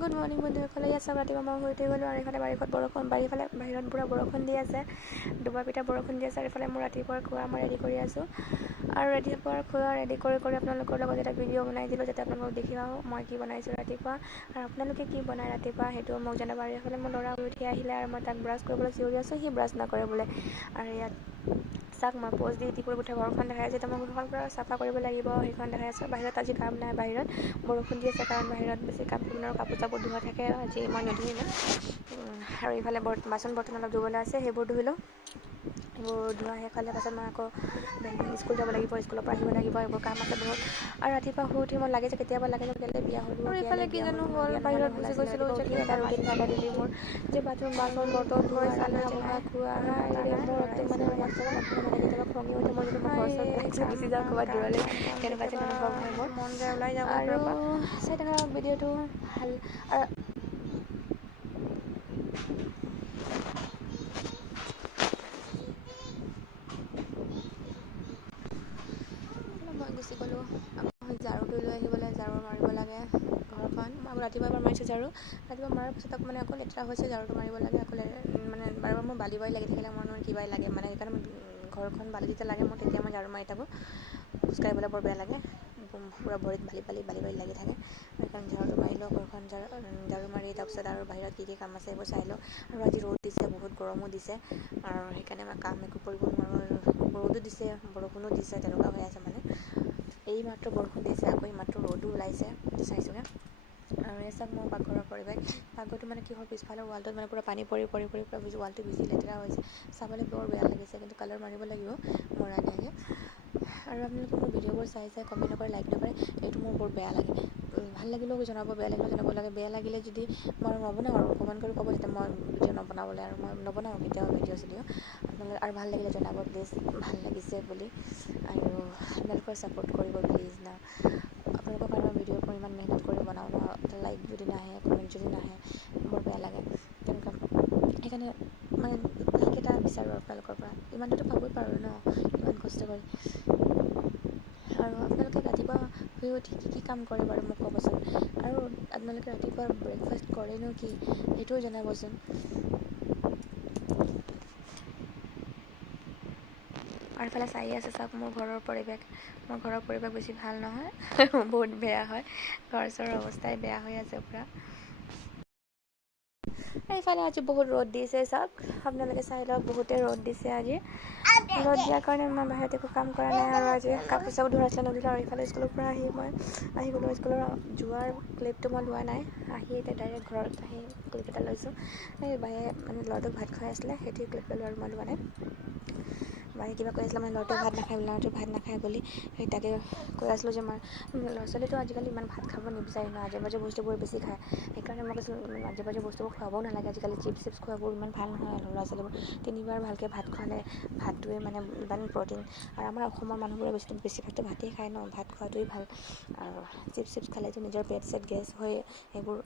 Good morning বন্ধুসকলে, ইয়াত চব ৰাতিপুৱা মই শুই উঠি গ'লোঁ আৰু এইফালে বাহিৰত পূৰা বৰষুণ দি আছে, দুবাৰপিটা বৰষুণ দি আছে আৰু এইফালে মোৰ ৰাতিপুৱাৰ খোৱা মই ৰেডি কৰি আছোঁ আৰু ৰাতিপুৱাৰ খোৱা ৰেডি কৰি আপোনালোকৰ লগত এটা ভিডিঅ' বনাই দিলোঁ যাতে আপোনালোকক দেখি পাওঁ মই কি বনাইছোঁ ৰাতিপুৱা আৰু আপোনালোকে কি বনায় ৰাতিপুৱা সেইটো মোক জনাব। আৰু এইফালে মোৰ ল'ৰা উঠি আহিলে আৰু মই তাক ব্ৰাছ কৰিবলৈ চিঞৰি আছোঁ, সি ব্ৰাছ নকৰে বোলে। আৰু ইয়াত চাওক মই প'ষ্ট দি কৰি গোটেই ঘৰখন দেখাই আছে, এতিয়া মই ঘৰখন পূৰা চাফা কৰিব লাগিব, সেইখন দেখাই আছোঁ। বাহিৰত আজি কাম নাই, বাহিৰত বৰষুণ দি আছে কাৰণ বাহিৰত বেছি কাপোৰ চাপোৰ ধোৱা থাকে, আজি মই নুধুই ইমান। আৰু এইফালে বাচন বৰ্তন অলপ ধুবলৈ আছে, সেইবোৰ ধুই লওঁ। সেইবোৰ ধোৱা শেষ হ'লে পাছত মই আকৌ স্কুল যাব লাগিব, স্কুলৰ পৰা আহিব লাগিব, এইবোৰ কাম আছে বহুত। আৰু ৰাতিপুৱা শুই উঠি মই লাগে যে কেতিয়াবা লাগে কেলৈ বিয়া হ'লোঁ আৰু এইফালে কি জানো হ'ল, বাহিৰত গুচি গৈছিলোঁ যে এটা ৰুটিন থাকে ডেইলি মোৰ যে বাথৰুম বাচন বৰ্তন ধোৱা, ৰন্ধা বঢ়া, খোৱা, মোৰ একদম মানে কেতিয়াবা খঙি উঠে মোৰ যদি মই ঘৰ চৰ গুচি যাওঁ ক'ৰবাত দূৰলৈ, তেনেকুৱা যেন অনুভৱ হয় মোৰ। মন যায় ওলাই যাব আৰু চাই থকা ভিডিঅ'টো ভাল। আৰু মই গুচি গ'লোঁ আকৌ ঝাৰুটো লৈ আহিবলৈ, ঝাৰু মাৰিব লাগে ঘৰখন। মই ৰাতিপুৱা এবাৰ মাৰিছোঁ ঝাৰু, ৰাতিপুৱা মাৰাৰ পিছত আকৌ মানে আকৌ লেতেৰা হৈছে, ঝাৰুটো মাৰিব লাগে আকৌ মানে বাৰে মোৰ বালি লাগি থাকিলে মোৰ কিবাই লাগে মানে, সেইকাৰণে মই ঘৰখন বালি যেতিয়া লাগে মোৰ তেতিয়া মই ঝাৰু মাৰি থাকোঁ। খোজকাঢ়িবলৈ বৰ বেয়া লাগে, পূৰা ভৰিত বালি লাগি থাকে, সেইকাৰণে ঝাৰুটো মাৰি লওঁ ঘৰখন। ঝাৰু মাৰি তাৰপিছত আৰু বাহিৰত কি কাম আছে এইবোৰ চাই লওঁ। আৰু আজি ৰ'দ দিছে, বহুত গৰমো দিছে আৰু সেইকাৰণে মই কাম একো কৰিব নোৱাৰোঁ। ৰ'দো দিছে বৰষুণো দিছে, তেনেকুৱা হৈ আছে মানে। এই মাত্ৰ বৰষুণ দিছে, আকৌ এই মাত্ৰ ৰ'দো ওলাইছে চাইছোঁগৈ। আৰু এই চাওক মোৰ পাকঘৰৰ পৰিৱেশ, পাকঘৰটো মানে কি হ'ল পিছফালৰ ৱালটোত মানে পূৰা পানী পৰি পূৰা ৱালটো বেছি লেতেৰা হৈছে, চাবলৈ বৰ বেয়া লাগিছে, কিন্তু কালাৰ মাৰিব লাগিব মৰা নাই। আৰু আপোনালোকে মোৰ ভিডিঅ'বোৰ চাই কমেণ্ট নকৰে, লাইক নকৰে, এইটো মোৰ বৰ বেয়া লাগে। ভাল লাগিলেও জনাব, বেয়া লাগিলেও জনাব লাগে। বেয়া লাগিলে যদি মই নবনাওঁ আৰু কমেণ্ট কৰি ক'ব যাতে মই ভিডিঅ' নবনাবলৈ, আৰু মই নবনাওঁ কেতিয়াও ভিডিঅ' আপোনালোকে। আৰু ভাল লাগিলে জনাব প্লিজ, ভাল লাগিছে বুলি। আৰু আপোনালোকৰ ছাপোৰ্ট কৰিব প্লিজ না, আপোনালোকৰ কাৰণে মই ভিডিঅ'বোৰ ইমান মেহনত কৰি বনাওঁ ন, লাইক যদি নাহে, কমেণ্ট যদি নাহে বৰ বেয়া লাগে তেনেকুৱা। সেইকাৰণে মানে লাইক এটা বিচাৰোঁ আপোনালোকৰ পৰা, ইমানটোতো পাবই পাৰোঁ ন, ইমান কষ্ট কৰি। আৰু আপোনালোকে ৰাতিপুৱা শুই উঠি কি কাম কৰে বাৰু মোক ক'বচোন। আৰু আপোনালোকে ৰাতিপুৱা ব্ৰেকফাষ্ট কৰেনো কি সেইটোও জনাবচোন। আৰু এইফালে চাই আছে চাওক মোৰ ঘৰৰ পৰিৱেশ বেছি ভাল নহয়, বহুত বেয়া হয়, ঘৰ চৰৰ অৱস্থাই বেয়া হৈ আছে পূৰা। এইফালে আজি বহুত ৰ'দ দিছে চাওক, আপোনালোকে চাই লওক, বহুতেই ৰ'দ দিছে আজি। ৰ'দ দিয়াৰ কাৰণে মই বাহিৰত একো কাম কৰা নাই, আৰু আজি কাপোৰ চাপোৰ ধোৱা আছিলে নধুলোঁ। আৰু এইফালে স্কুলৰ পৰা আহি মই গ'লোঁ, স্কুলৰ যোৱাৰ ক্লিপটো মই লোৱা নাই, আহি এতিয়া ডাইৰেক্ট ঘৰত আহি ক্লিপ এটা লৈছোঁ। এই বায়ে মানে ল'ৰাটোক ভাত খুৱাই আছিলে, সেইটোৱে ক্লিপ ল'লোঁ আৰু মই লোৱা নাই। বায়ে কিবা কৈ আছিলে মানে ল'ৰাটোৱে ভাত নাখায় বুলি, সেই তাকে কৈ আছিলোঁ যে মই ল'ৰা ছোৱালীটো আজিকালি ইমান ভাত খাব নিবিচাৰে ন, আজে বাজে বস্তুবোৰ বেছি খায়। সেইকাৰণে মই কৈছোঁ আজে বাজে বস্তুবোৰ খুৱাবও নালাগে, আজিকালি চিপছ খোৱাবোৰ ইমান ভাল নহয় ল'ৰা ছোৱালীবোৰ। তিনিবাৰ ভালকৈ ভাত খোৱালে ভাতটোৱে মানে ইমান প্ৰ'টিন, আৰু আমাৰ অসমৰ মানুহবোৰে বেছিভাগতো ভাতেই খায় ন, ভাত খোৱাটোৱেই ভাল। আৰু চিপছ খালেতো নিজৰ পেট চেট গেছ হৈ সেইবোৰ